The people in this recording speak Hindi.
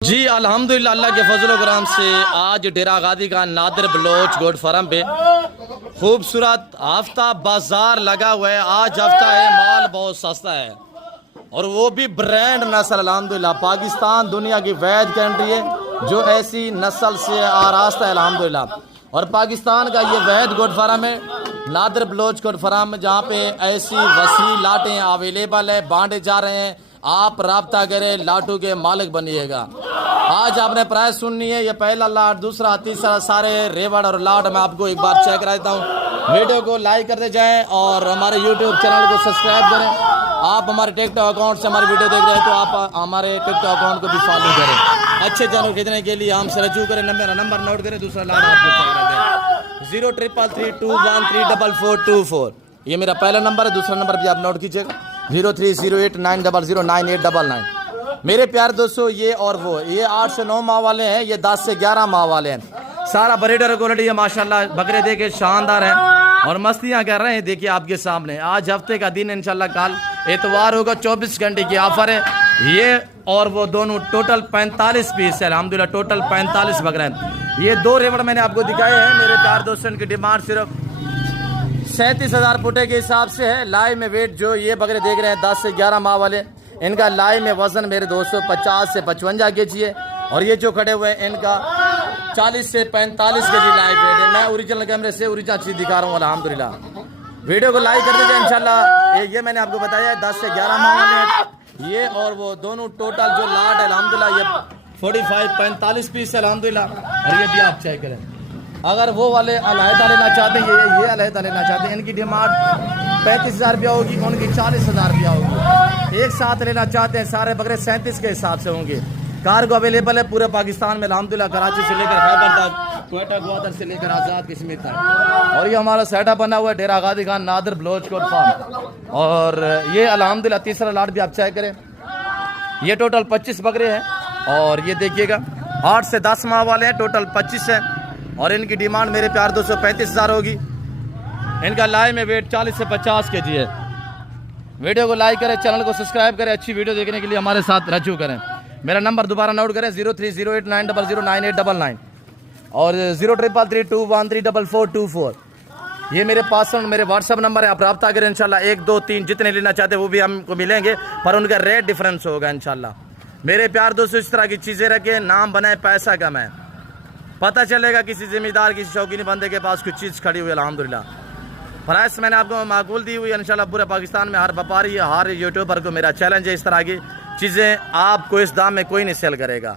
जी अल्हम्दुलिल्लाह अल्लाह के फजल करम से आज डेरा गादी का नादिर बलोच गोट फार्म पे खूबसूरत हफ्ता बाजार लगा हुआ है। आज हफ्ता है, माल बहुत सस्ता है और वो भी ब्रांड नस्ल। अल्हम्दुलिल्लाह पाकिस्तान दुनिया की वैद कंट्री है जो ऐसी नस्ल से आरास्ता है अल्हम्दुलिल्लाह। और पाकिस्तान का ये वैद गोट फार्म है, नादिर बलोच गोट फार्म, जहाँ पे ऐसी वसी लाटें अवेलेबल है, बांटे जा रहे हैं। आप राब्ता करें, लाटू के मालिक बनिएगा। आज आपने प्राइस सुननी है, ये पहला लाट, दूसरा, तीसरा, सारे रेवड़ और लाट मैं आपको एक बार चेक करा देता हूँ। वीडियो को लाइक करते जाएं और हमारे यूट्यूब चैनल को सब्सक्राइब करें। आप हमारे टिकटॉक अकाउंट से हमारी वीडियो देख रहे हैं तो आप हमारे टिकटॉक अकाउंट को भी फॉलो करें। अच्छे जानवर खरीदने के लिए हमसे रजू करें। नंबर नोट करें, दूसरा लाट आपको चेक करा दें 0333213424। ये मेरा पहला नंबर है, दूसरा नंबर भी आप नोट कीजिएगा 030890099899। मेरे प्यार दोस्तों, ये और वो, ये 8 से 9 माह वाले हैं, ये 10 से 11 माह वाले हैं। सारा ब्रीडर क्वालिटी है माशाल्लाह। बकरे देखे शानदार हैं और मस्तियां कर रहे हैं। देखिए आपके सामने, आज हफ्ते का दिन इंशाल्लाह, कल एतवार होगा, 24 घंटे की ऑफर है। ये और वो दोनों टोटल 45 पीस है अल्हम्दुलिल्लाह, टोटल 45 बकरे हैं। ये 2 रेवड़ मैंने आपको दिखाए हैं। मेरे प्यार दोस्तों, इनकी डिमांड सिर्फ 37,000 फुटे के हिसाब से है। लाइव में वेट जो ये बकरे देख रहे हैं 10 से 11 माह वाले, इनका लाइव में वजन मेरे दोस्तों 50 से 55 केजी है। और ये जो खड़े हुए हैं इनका 40 से 45 केजी लाइव वेट है। मैं ओरिजिनल कैमरे से ओरिजिनल चीज़ दिखा रहा हूँ अल्हम्दुलिल्लाह। वीडियो को लाइक कर दीजिए इंशाल्लाह। ये मैंने आपको बताया 10 से 11 माह वाले हैं। ये और वो दोनों टोटल जो लाट है अल्हम्दुलिल्लाह, ये 45 पीस है अल्हम्दुलिल्लाह। और ये भी आप चेक करें। अगर वो वाले अलहदा लेना चाहते हैं, ये अलहदा लेना चाहते हैं, इनकी डिमांड 35,000 रुपया होगी, उनकी 40,000 रुपया होगी। एक साथ लेना चाहते हैं सारे बकरे 37 के हिसाब से होंगे। कार्गो अवेलेबल है पूरे पाकिस्तान में अल्हम्दुलिल्लाह, कराची से लेकर खैबर तक, क्वेटा ग्वादर से लेकर आज़ाद कश्मीर तक। और ये हमारा सेटअप बना हुआ है डेरा गादी खान नादिर बलोच गोट फार्म। और ये अल्हम्दुलिल्लाह तीसरा लाट भी आप चेक करें। ये टोटल 25 बकरे हैं और ये देखिएगा 8 से 10 माह वाले हैं, टोटल 25 है। और इनकी डिमांड मेरे प्यार दोस्तों 35,000 होगी। इनका लाइव में वेट 40 से 50 केजी है। वीडियो को लाइक करें, चैनल को सब्सक्राइब करें। अच्छी वीडियो देखने के लिए हमारे साथ रजू करें। मेरा नंबर दोबारा नोट करें 030890099899 और 0333213424। ये मेरे पास मेरे व्हाट्सअप नंबर है, आप रब्ता करें इंशाल्लाह। 1 2 3 जितने लेना चाहते हैं वो भी हमको मिलेंगे, पर उनका रेट डिफरेंस होगा इंशाल्लाह। मेरे प्यार दोस्तों, इस तरह की चीज़ें रखें, नाम बनाए, पैसा कमाए, पता चलेगा किसी जिम्मेदार, किसी शौकीन बंदे के पास कुछ चीज़ खड़ी हुई अल्हम्दुलिल्लाह। प्राइस मैंने आपको माकूल दी हुई है इंशाल्लाह। पूरे पाकिस्तान में हर व्यापारी, हर यूट्यूबर को मेरा चैलेंज है, इस तरह की चीज़ें आपको इस दाम में कोई नहीं सेल करेगा।